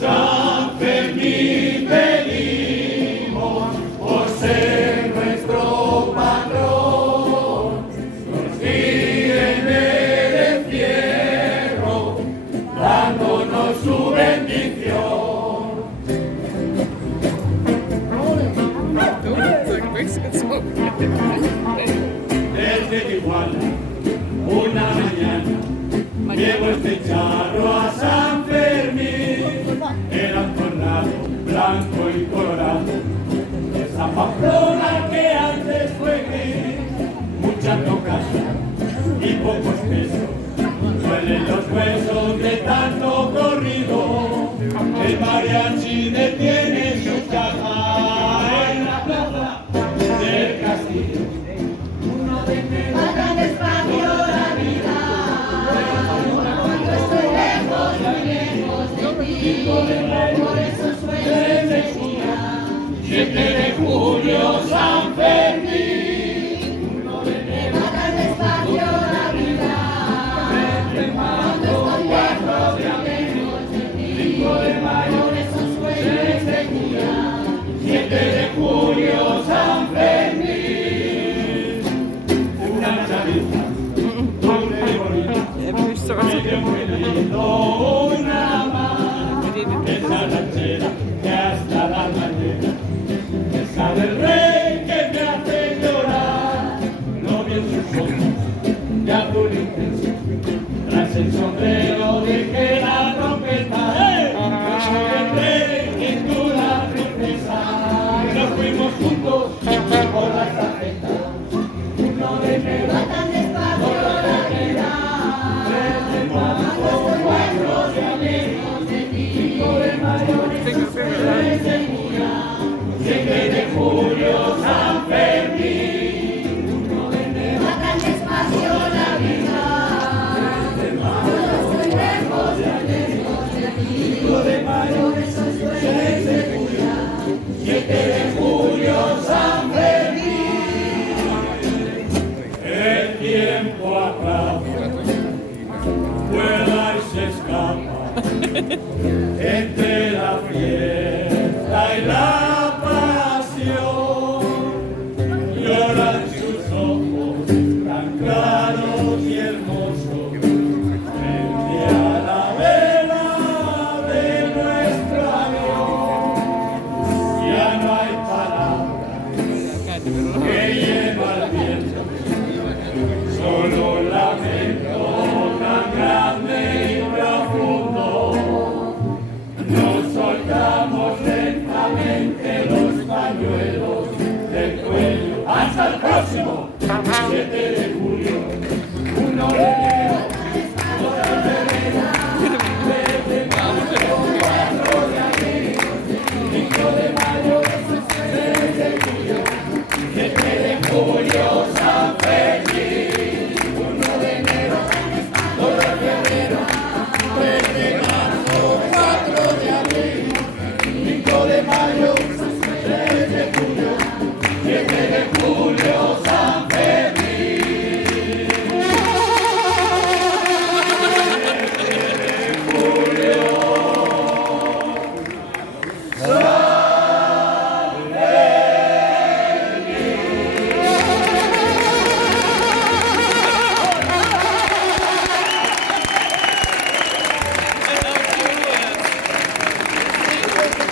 San Fermín venimos por ser nuestro patrón, nos guíe en el encierro, dándonos su bendición. Desde Iguala, una mañana, llevo este charro a San Fermín. Era un tornado blanco y colorado, esa Pamplona que antes fue gris. Mucha tocaza y pocos pesos, duelen los huesos de tanto corrido. El mariachi detiene su caja en la plaza del castillo. Vayan despacio la vida, cuando estoy lejos, muy lejos de ti, por eso sueño decía, 7 de julio, San Fermín. vayan despacio la vida, cuando estoy lejos, muy lejos de ti, por eso sueño decía, 7 de julio, San Fermín. Una chavita, dulce y bonita, medio muy lindo, una más. Esa ranchera que hasta la mañana, esa del rey que me hace llorar. No vi en sus ojos de azul intenso, tras el sombrero dejé la trompeta. Yo soy el rey y tú la princesa. Nos fuimos juntos por la estafeta. Uno de enero, vayan despacio la vida, cuando estoy lejos, muy lejos de ti, por eso sueño decía, 7 de julio, San Fermín. vayan despacio la vida, cuando estoy lejos, muy lejos de ti, por eso sueño decía, 7 de julio, San Fermín. El tiempo acaba, vuela y se escapa entre la fiesta y la pasión. Lloran sus ojos tan claros y hermosos frente a la vela de nuestro avión. Ya no hay palabras que lleva el viento, solo un lamento tan grande y profundo. Nos soltamos lentamente los pañuelos del cuello. Hasta el próximo 7 de julio, 1 de enero, 2 de febrero, 3 de marzo, 4 de abril, 5 de mayo, 6 de julio, 7 de julio, San Fermín. 1 de enero, 2 de febrero, 3 de marzo, 4 de abril, 5 de mayo, 6 de julio, 7 de julio, San Fermín. San